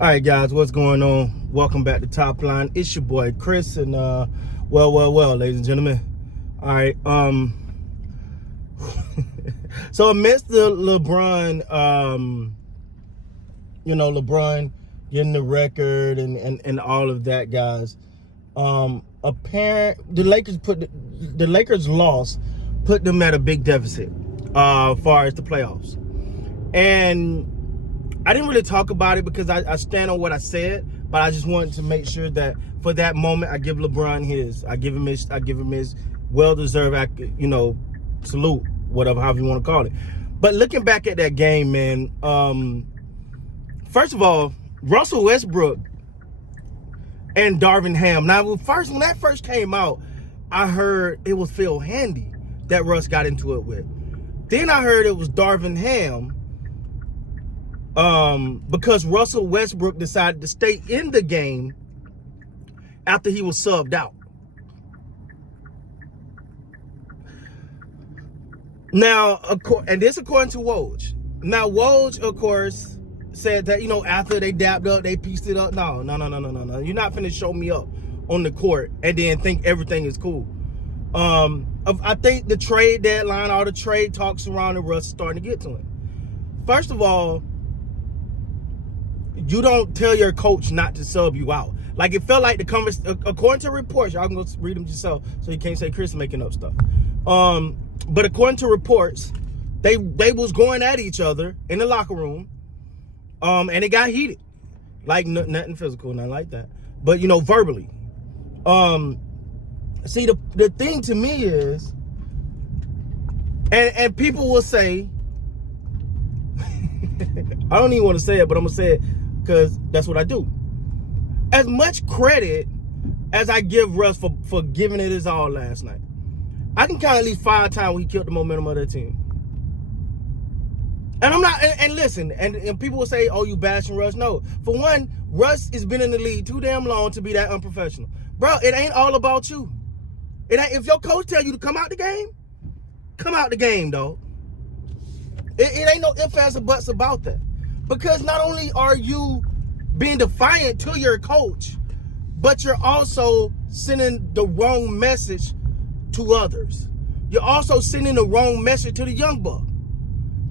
All right, guys, what's going on? Welcome back to Top Line. It's your boy Chris, and well, ladies and gentlemen. All right, so amidst the LeBron, LeBron getting the record and all of that, guys. The Lakers loss put them at a big deficit, as far as the playoffs, and I didn't really talk about it because I stand on what I said, but I just wanted to make sure that for that moment I give LeBron his. I give him his well-deserved, salute, however you want to call it. But looking back at that game, man, first of all, Russell Westbrook and Darvin Ham. Now, when that first came out, I heard it was Phil Handy that Russ got into it with. Then I heard it was Darvin Ham. Because Russell Westbrook decided to stay in the game after he was subbed out. Now, and this according to Woj. Now, Woj, of course, said that, after they dabbed up, they pieced it up. No. You're not finna show me up on the court and then think everything is cool. I think the trade deadline, all the trade talks around the Russ starting to get to him. First of all, you don't tell your coach not to sub you out. Like, it felt like the conversation, according to reports, y'all can go read them yourself, so you can't say Chris making up stuff. But according to reports, they was going at each other in the locker room, and it got heated. Like, nothing physical, nothing like that. But, verbally. See, the thing to me is, and people will say, I don't even want to say it, but I'm going to say it because that's what I do. As much credit as I give Russ for giving it his all last night, I can count at least 5 times when he killed the momentum of their team. And I'm not, and listen, and people will say, oh, you bashing Russ. No. For one, Russ has been in the league too damn long to be that unprofessional. Bro, it ain't all about you. If your coach tell you to come out the game, come out the game, dog. It ain't no ifs, ands, or buts about that. Because not only are you being defiant to your coach, but you're also sending the wrong message to others. You're also sending the wrong message to the young buck.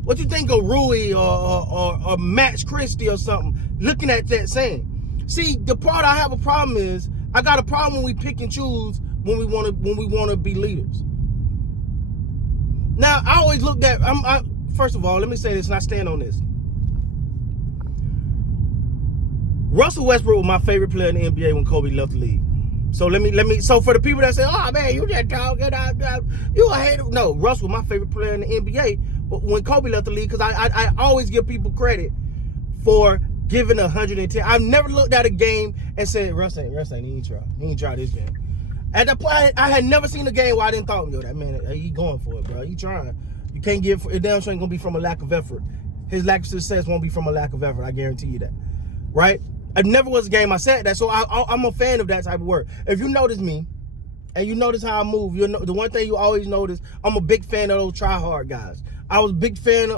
What you think of Rui or Max Christie or something looking at that saying? See, the part I have a problem is, I got a problem when we pick and choose when we want to be leaders. Now, I always looked at, first of all, let me say this, and I stand on this. Russell Westbrook was my favorite player in the NBA when Kobe left the league. So so for the people that say, oh man, you just talking, you a hater. No, Russ was my favorite player in the NBA when Kobe left the league, because I always give people credit for giving 110. I've never looked at a game and said, Russ ain't he ain't try this game. At the point, I had never seen a game where I didn't thought, yo, that man, he going for it, bro. He trying. You can't give it. Damn sure ain't gonna be from a lack of effort. His lack of success won't be from a lack of effort. I guarantee you that, right? It never was a game I said that, so I'm a fan of that type of work. If you notice me, and you notice how I move, the one thing you always notice, I'm a big fan of those try-hard guys. I'm a big fan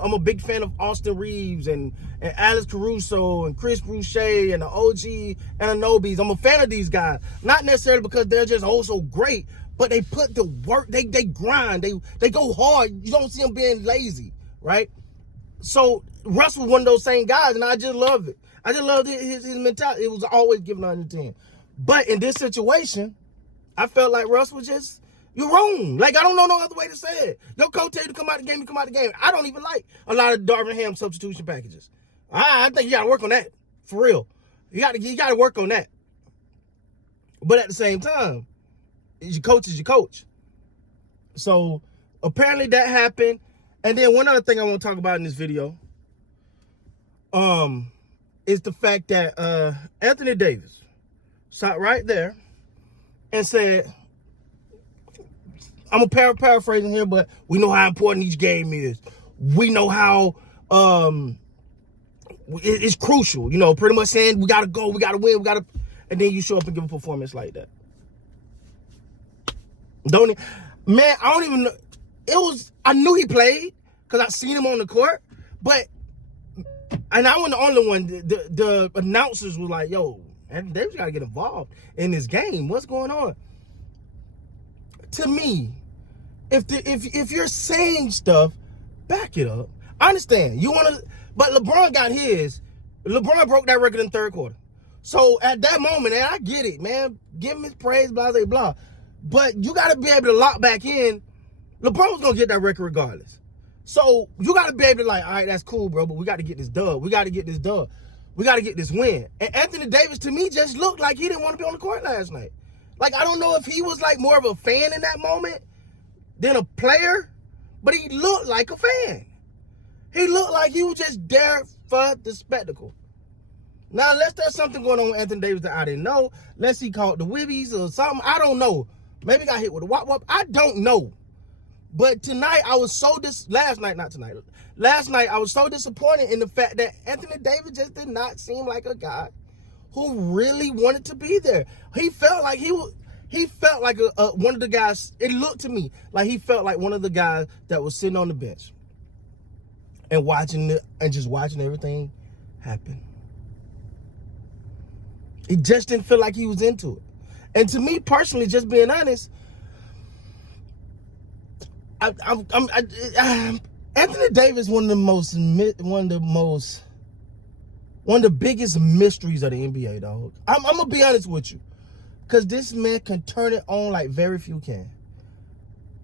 of Austin Reeves and Alex Caruso and Chris Boucher and the OG Ananobis. I'm a fan of these guys. Not necessarily because they're just so great, but they put the work, they grind, they go hard. You don't see them being lazy, right? So Russ was one of those same guys, and I just loved it. I just loved his mentality. It was always giving 110. But in this situation, I felt like Russ was just, you're wrong. Like, I don't know no other way to say it. Your coach tell you to come out the game, you come out the game. I don't even like a lot of Darvin Ham substitution packages. I think you got to work on that, for real. You got to work on that. But at the same time, your coach is your coach. So apparently that happened. And then one other thing I want to talk about in this video, is the fact that Anthony Davis sat right there and said, I'm paraphrasing here, but we know how important each game is. We know how it's crucial, pretty much saying we got to go, we got to win, and then you show up and give a performance like that. Man, I don't even know. I knew he played because I seen him on the court, but and I wasn't the only one. The announcers were like, "Yo, Anthony Davis got to get involved in this game. What's going on?" To me, if you're saying stuff, back it up. I understand you want to, but LeBron got his. LeBron broke that record in the third quarter. So at that moment, and I get it, man. Give him his praise, blah, blah, blah. But you got to be able to lock back in. LeBron was going to get that record regardless. So you got to be able to like, all right, that's cool, bro, but we got to get this dub. We got to get this dub. We got to get this win. And Anthony Davis, to me, just looked like he didn't want to be on the court last night. Like, I don't know if he was like more of a fan in that moment than a player, but he looked like a fan. He looked like he was just there for the spectacle. Now, unless there's something going on with Anthony Davis that I didn't know, unless he caught the whibbies or something, I don't know. Maybe he got hit with a wop-wop. I don't know. But tonight, I was so last night, I was so disappointed in the fact that Anthony Davis just did not seem like a guy who really wanted to be there. He felt like he felt like one of the guys. It looked to me like he felt like one of the guys that was sitting on the bench and just watching everything happen. He just didn't feel like he was into it. And to me personally, just being honest, Anthony Davis one of the biggest mysteries of the NBA, dog. I'm gonna be honest with you, because this man can turn it on like very few can.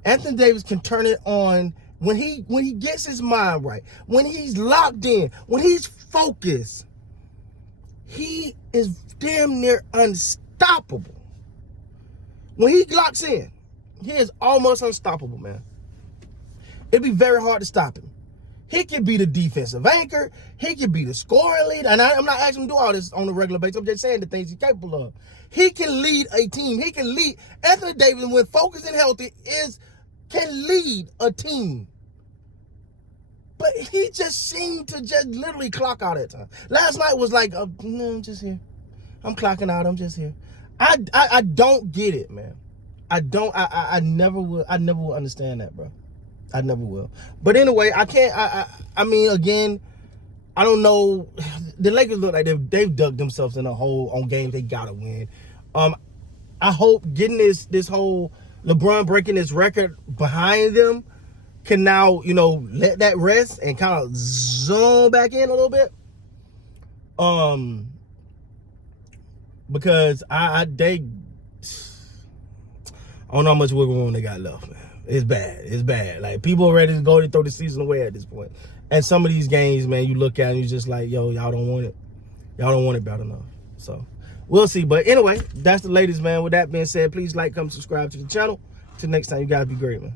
Anthony Davis can turn it on when he gets his mind right, when he's locked in, when he's focused. He is damn near unstoppable. When he locks in, he is almost unstoppable, man. It'd be very hard to stop him. He can be the defensive anchor. He can be the scoring lead. And I'm not asking him to do all this on a regular basis. I'm just saying the things he's capable of. He can lead a team. He can lead. Anthony Davis, when focused and healthy, can lead a team. But he just seemed to just literally clock out at times. Last night was like, no, I'm just here. I'm clocking out. I'm just here. I don't get it, man. I never will understand that, bro. I never will. But anyway, I can't. I mean, again, I don't know. The Lakers look like they've dug themselves in a hole on games they gotta win. I hope getting this whole LeBron breaking this record behind them can now, let that rest and kind of zone back in a little bit. Because I don't know how much wiggle room they got left, man. It's bad. Like, people are ready to go to throw the season away at this point. And some of these games, man, you look at and you're just like, yo, y'all don't want it. Y'all don't want it bad enough. So, we'll see. But anyway, that's the latest, man. With that being said, please like, comment, subscribe to the channel. Till next time, you guys be great, man.